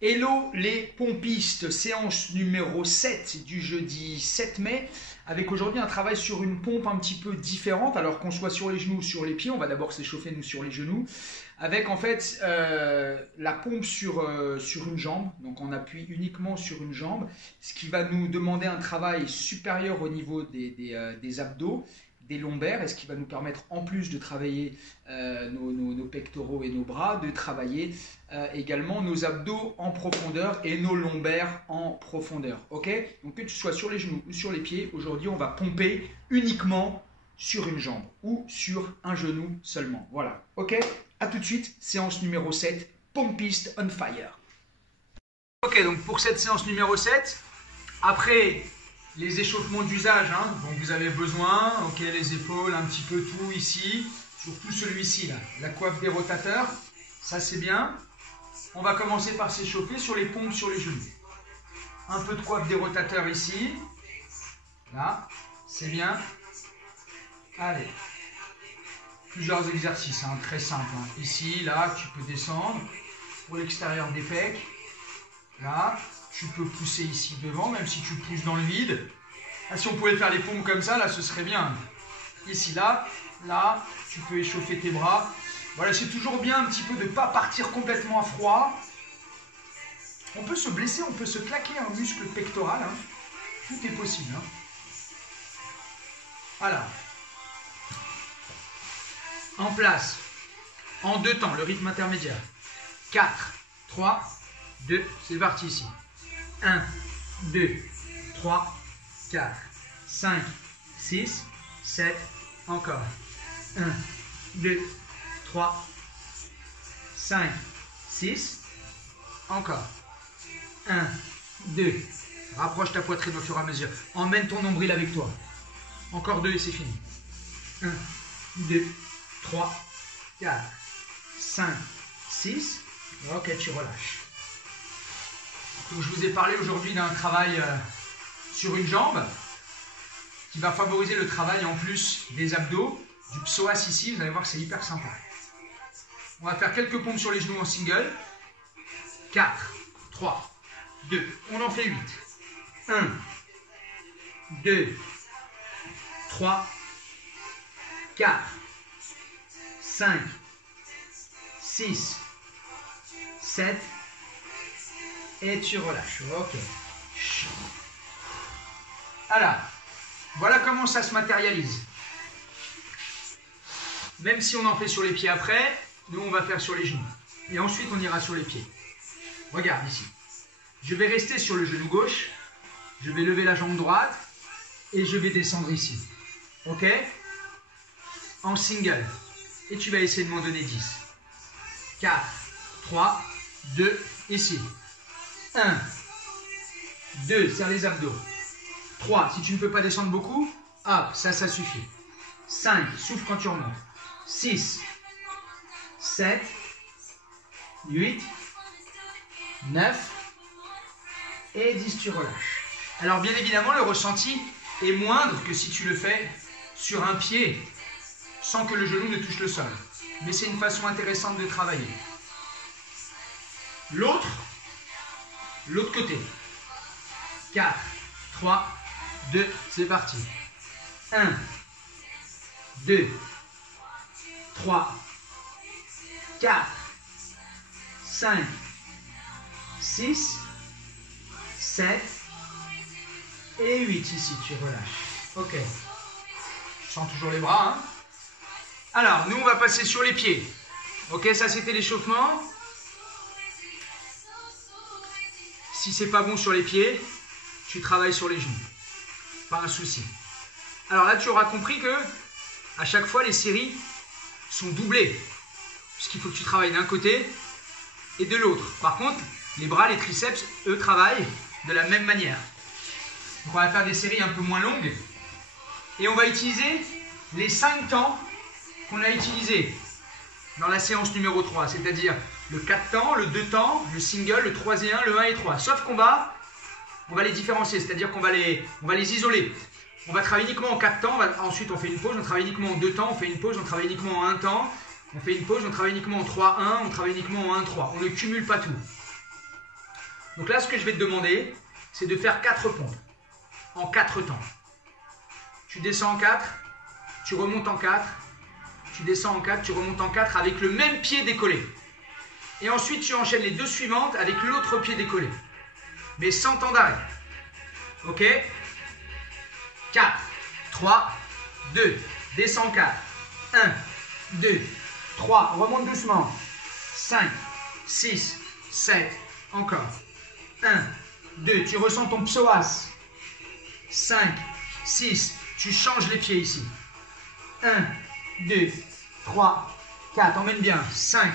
Hello les pompistes, séance numéro 7 du jeudi 7 mai, avec aujourd'hui un travail sur une pompe un petit peu différente, alors qu'on soit sur les genoux ou sur les pieds. On va d'abord s'échauffer nous sur les genoux, avec en fait la pompe sur une jambe, donc on appuie uniquement sur une jambe, ce qui va nous demander un travail supérieur au niveau des abdos, des lombaires, et ce qui va nous permettre, en plus de travailler nos pectoraux et nos bras, de travailler également nos abdos en profondeur et nos lombaires en profondeur. Ok? Donc que tu sois sur les genoux ou sur les pieds, aujourd'hui on va pomper uniquement sur une jambe ou sur un genou seulement. Voilà. Ok? A tout de suite, séance numéro 7, pompiste on fire. Ok, donc pour cette séance numéro 7, après les échauffements d'usage, dont vous avez besoin, ok, les épaules, un petit peu tout ici, surtout celui-ci là, la coiffe des rotateurs, ça c'est bien. On va commencer par s'échauffer sur les pompes sur les genoux. Un peu de coiffe des rotateurs ici, là, c'est bien. Allez, plusieurs exercices, très simples. Ici, là, tu peux descendre pour l'extérieur des pecs, là. Tu peux pousser ici devant, même si tu pousses dans le vide. Ah, si on pouvait faire les pompes comme ça, là, ce serait bien. Ici, là, là, tu peux échauffer tes bras. Voilà, c'est toujours bien un petit peu de ne pas partir complètement à froid. On peut se blesser, on peut se claquer un muscle pectoral. Tout est possible. Voilà. En place. En deux temps, le rythme intermédiaire. 4, 3, 2, c'est parti ici. 1, 2, 3, 4, 5, 6, 7, encore. 1, 2, 3, 5, 6, encore. 1, 2, rapproche ta poitrine au fur et à mesure. Emmène ton nombril avec toi. Encore 2 et c'est fini. 1, 2, 3, 4, 5, 6. Ok, tu relâches. Donc, je vous ai parlé aujourd'hui d'un travail sur une jambe qui va favoriser le travail en plus des abdos, du psoas ici. Vous allez voir que c'est hyper sympa. On va faire quelques pompes sur les genoux en single. 4, 3, 2. On en fait 8. 1, 2, 3, 4, 5, 6, 7. Et tu relâches. Ok. Alors, voilà comment ça se matérialise. Même si on en fait sur les pieds après, nous on va faire sur les genoux. Et ensuite on ira sur les pieds. Regarde ici. Je vais rester sur le genou gauche. Je vais lever la jambe droite. Et je vais descendre ici. Ok? En single. Et tu vas essayer de m'en donner 10. 4, 3, 2, ici. 1, 2, serre les abdos. 3, si tu ne peux pas descendre beaucoup, hop, ça suffit. 5, souffle quand tu remontes. 6, 7, 8, 9 et 10, tu relâches. Alors bien évidemment, le ressenti est moindre que si tu le fais sur un pied sans que le genou ne touche le sol. Mais c'est une façon intéressante de travailler. L'autre côté. 4, 3, 2, c'est parti. 1, 2, 3, 4, 5, 6, 7 et 8 ici, tu relâches. Ok. Je sens toujours les bras. Alors, nous, on va passer sur les pieds. Ok, ça c'était l'échauffement. Si c'est pas bon sur les pieds, tu travailles sur les genoux. Pas un souci. Alors là, tu auras compris que à chaque fois, les séries sont doublées. Puisqu'il faut que tu travailles d'un côté et de l'autre. Par contre, les bras, les triceps, eux, travaillent de la même manière. Donc on va faire des séries un peu moins longues. Et on va utiliser les 5 temps qu'on a utilisés dans la séance numéro 3. C'est-à-dire le 4 temps, le 2 temps, le single, le 3 et 1, le 1 et 3. Sauf qu'on va les différencier. C'est-à-dire qu'on va les isoler. On va travailler uniquement en 4 temps. Ensuite, on fait une pause. On travaille uniquement en 2 temps. On fait une pause. On travaille uniquement en 1 temps. On fait une pause, on travaille uniquement en 3-1, on travaille uniquement en 1-3. On ne cumule pas tout. Donc là, ce que je vais te demander, c'est de faire 4 pompes en 4 temps. Tu descends en 4, tu remontes en 4, tu descends en 4, tu remontes en 4 avec le même pied décollé. Et ensuite, tu enchaînes les 2 suivantes avec l'autre pied décollé. Mais sans temps d'arrêt. Ok? 4, 3, 2, descends 4, 1, 2, 3, remonte doucement, 5, 6, 7, encore, 1, 2, tu ressens ton psoas, 5, 6, tu changes les pieds ici, 1, 2, 3, 4, emmène bien, 5,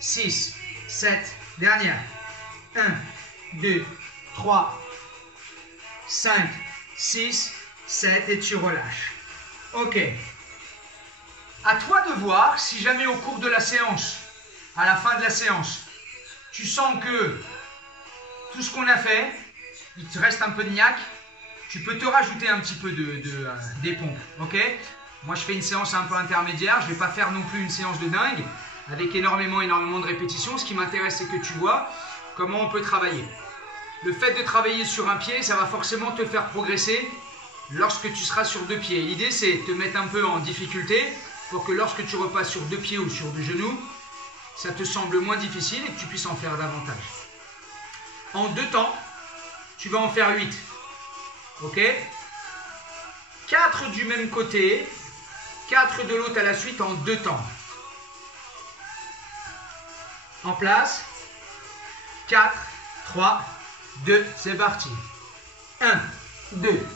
6, 7, dernière, 1, 2, 3, 5, 6, 7 et tu relâches. Ok. À toi de voir si jamais au cours de la séance, à la fin de la séance, tu sens que tout ce qu'on a fait, il te reste un peu de niaque, tu peux te rajouter un petit peu des pompes. Ok? Moi je fais une séance un peu intermédiaire, je ne vais pas faire non plus une séance de dingue avec énormément de répétitions. Ce qui m'intéresse c'est que tu vois comment on peut travailler. Le fait de travailler sur un pied, ça va forcément te faire progresser lorsque tu seras sur 2 pieds. L'idée, c'est de te mettre un peu en difficulté pour que lorsque tu repasses sur 2 pieds ou sur 2 genoux, ça te semble moins difficile et que tu puisses en faire davantage. En 2 temps, tu vas en faire 8. Ok? 4 du même côté, 4 de l'autre à la suite en 2 temps. En place. 4, 3, 2, c'est parti. 1, 2,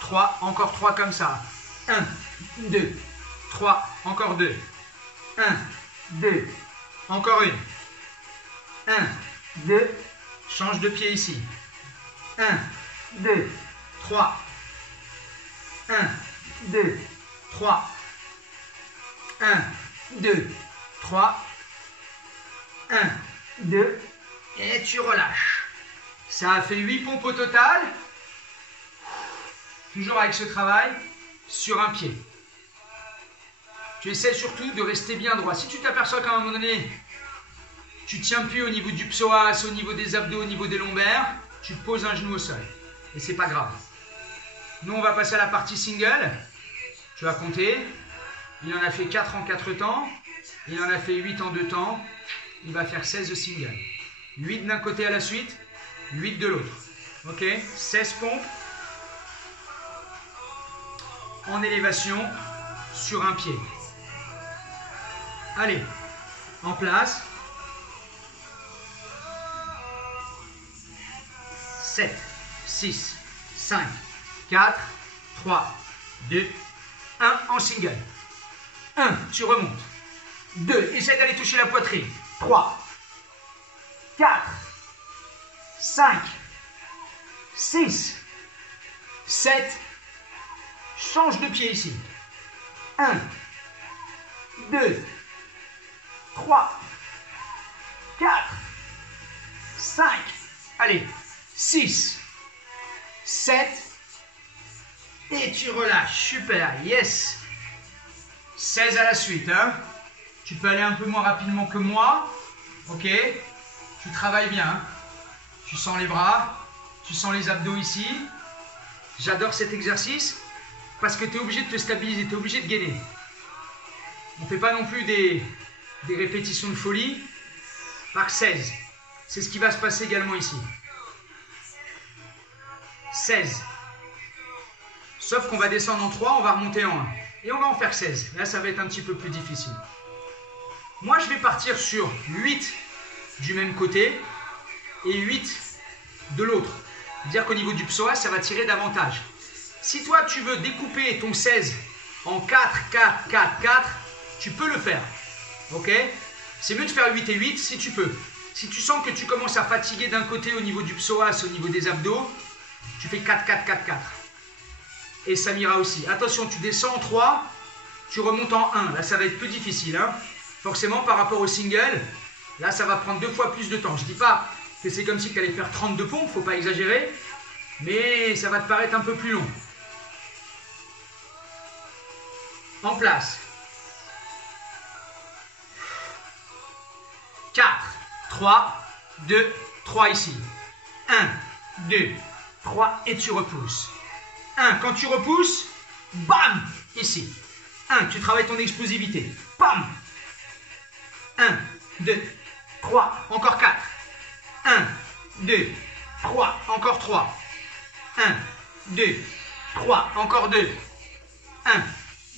3, encore 3 comme ça. 1, 2, 3, encore 2. 1, 2, encore une. 1, 2, change de pied ici. 1, 2, 3. 1, 2, 3. 1, 2, 3. 1, 2, et tu relâches. Ça a fait 8 pompes au total. Toujours avec ce travail sur un pied. Tu essaies surtout de rester bien droit. Si tu t'aperçois qu'à un moment donné, tu ne tiens plus au niveau du psoas, au niveau des abdos, au niveau des lombaires, tu poses un genou au sol. Et c'est pas grave. Nous, on va passer à la partie single. Tu vas compter. Il en a fait 4 en 4 temps. Il en a fait 8 en 2 temps. Il va faire 16 singles. 8 d'un côté à la suite, 8 de l'autre. Ok? 16 pompes en élévation sur un pied. Allez, en place. 7, 6, 5, 4, 3, 2, 1 en single. 1, tu remontes. 2, essaie d'aller toucher la poitrine. 3, 4, 5, 6, 7, change de pied ici. 1, 2, 3, 4, 5, allez, 6, 7, et tu relâches. Super, yes. 16 à la suite. Hein. Tu peux aller un peu moins rapidement que moi. Ok. Tu travailles bien. Hein. Tu sens les bras, tu sens les abdos ici. J'adore cet exercice parce que tu es obligé de te stabiliser, tu es obligé de gainer. On ne fait pas non plus des répétitions de folie par 16. C'est ce qui va se passer également ici. 16. Sauf qu'on va descendre en 3, on va remonter en 1. Et on va en faire 16. Là, ça va être un petit peu plus difficile. Moi, je vais partir sur 8 du même côté et 8 de l'autre. C'est-à-dire qu'au niveau du psoas, ça va tirer davantage. Si toi, tu veux découper ton 16 en 4, 4, 4, 4, tu peux le faire. Ok? C'est mieux de faire 8 et 8 si tu peux. Si tu sens que tu commences à fatiguer d'un côté au niveau du psoas, au niveau des abdos, tu fais 4, 4, 4, 4. Et ça m'ira aussi. Attention, tu descends en 3, tu remontes en 1. Là, ça va être plus difficile. Hein. Forcément, par rapport au single, là, ça va prendre 2 fois plus de temps. Je ne dis pas que c'est comme si tu allais faire 32 pompes, il ne faut pas exagérer. Mais ça va te paraître un peu plus long. En place. 4, 3, 2, 3 ici. 1, 2, 3 et tu repousses. 1, quand tu repousses, bam, ici. 1, tu travailles ton explosivité. Bam. 1, 2, 3, encore 4. 1, 2, 3, encore 3. 1, 2, 3, encore 2. 1,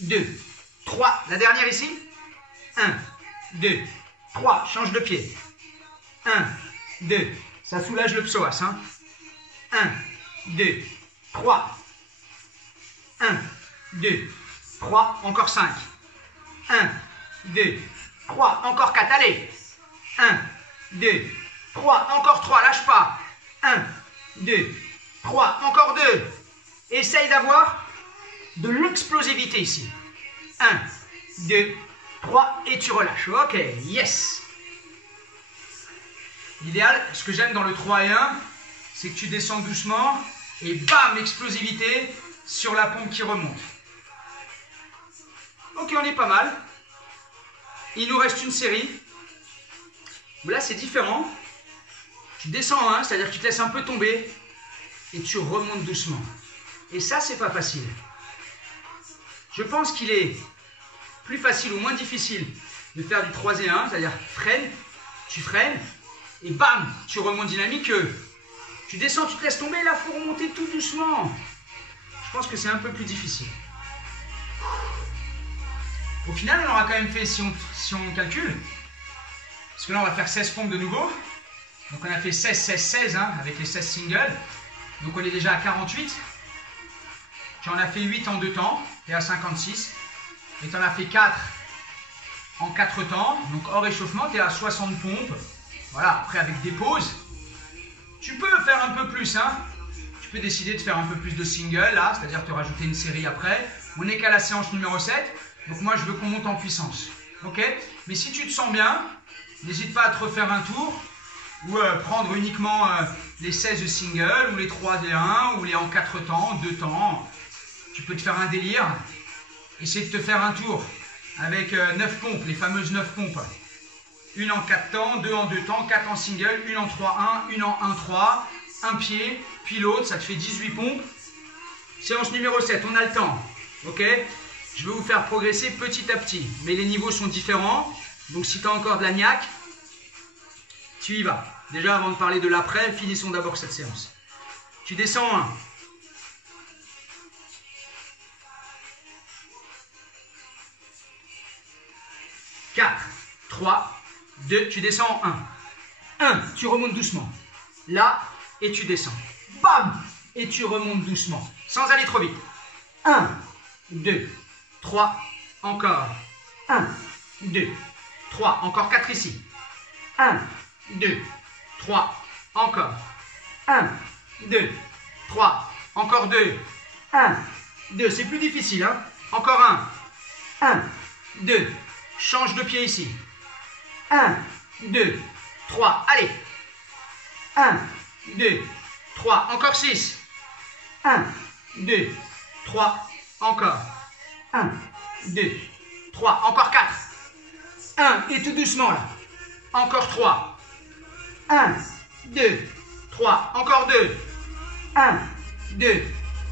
2, 3, la dernière ici. 1, 2, 3, change de pied. 1, 2, ça soulage le psoas. Hein. 1, 2, 3. 1, 2, 3, encore 5. 1, 2, 3, encore 4, allez. 1, 2, 3, encore 3, lâche pas. 1, 2, 3, encore 2. Essaye d'avoir de l'explosivité ici. 1, 2, 3 et tu relâches. Ok, yes. L'idéal, ce que j'aime dans le 3 et 1, c'est que tu descends doucement et bam, explosivité sur la pompe qui remonte. Ok, on est pas mal. Il nous reste une série. Là, c'est différent. Tu descends en 1, c'est-à-dire que tu te laisses un peu tomber et tu remontes doucement. Et ça, c'est pas facile. Je pense qu'il est plus facile ou moins difficile de faire du 3 et 1, c'est-à-dire freine, tu freines, et bam, tu remontes dynamique. Tu descends, tu te laisses tomber, là, il faut remonter tout doucement. Je pense que c'est un peu plus difficile. Au final, on aura quand même fait, si on calcule, parce que là, on va faire 16 pompes de nouveau. Donc, on a fait 16, 16, 16, hein, avec les 16 singles. Donc, on est déjà à 48. Tu en as fait 8 en 2 temps, tu es à 56. Et tu en as fait 4 en 4 temps. Donc, hors échauffement, tu es à 60 pompes. Voilà, après, avec des pauses. Tu peux faire un peu plus, hein. Tu peux décider de faire un peu plus de singles, là, c'est-à-dire te rajouter une série après. On n'est qu'à la séance numéro 7. Donc, moi, je veux qu'on monte en puissance. Ok? Mais si tu te sens bien, n'hésite pas à te refaire un tour. Ou prendre uniquement les 16 singles, ou les 3 et 1, ou les en 4 temps, 2 temps. Tu peux te faire un délire. Essaye de te faire un tour avec 9 pompes, les fameuses 9 pompes. Une en 4 temps, 2 en 2 temps, 4 en single, une en 3-1, une en 1-3, un pied, puis l'autre, ça te fait 18 pompes. Séance numéro 7, on a le temps. Ok? Je vais vous faire progresser petit à petit. Mais les niveaux sont différents. Donc si tu as encore de la niaque, tu y vas. Déjà, avant de parler de l'après, finissons d'abord cette séance. Tu descends en 1. « 4, 3, 2, tu descends en 1. 1, tu remontes doucement. Là, et tu descends. Bam! Et tu remontes doucement, sans aller trop vite. 1, 2, 3, encore. 1, 2, 3, encore 4 ici. 1, 2, 3, encore. 1, 2, 3, encore 2. 1, 2, c'est plus difficile, hein? Encore 1. 1, 2, change de pied ici. 1, 2, 3, allez. 1, 2, 3, encore 6. 1, 2, 3, encore. 1, 2, 3, encore 4. 1, et tout doucement là. Encore 3. 1, 2, 3, encore 2. 1, 2,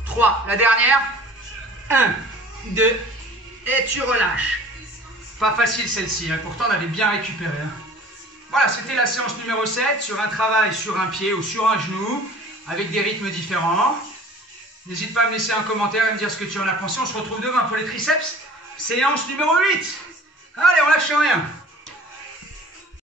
3, la dernière. 1, 2, et tu relâches. Pas facile celle-ci, hein. Pourtant on avait bien récupéré. Hein. Voilà, c'était la séance numéro 7 sur un travail sur un pied ou sur un genou, avec des rythmes différents. N'hésite pas à me laisser un commentaire et me dire ce que tu en as pensé. On se retrouve demain pour les triceps. Séance numéro 8. Allez, on lâche rien.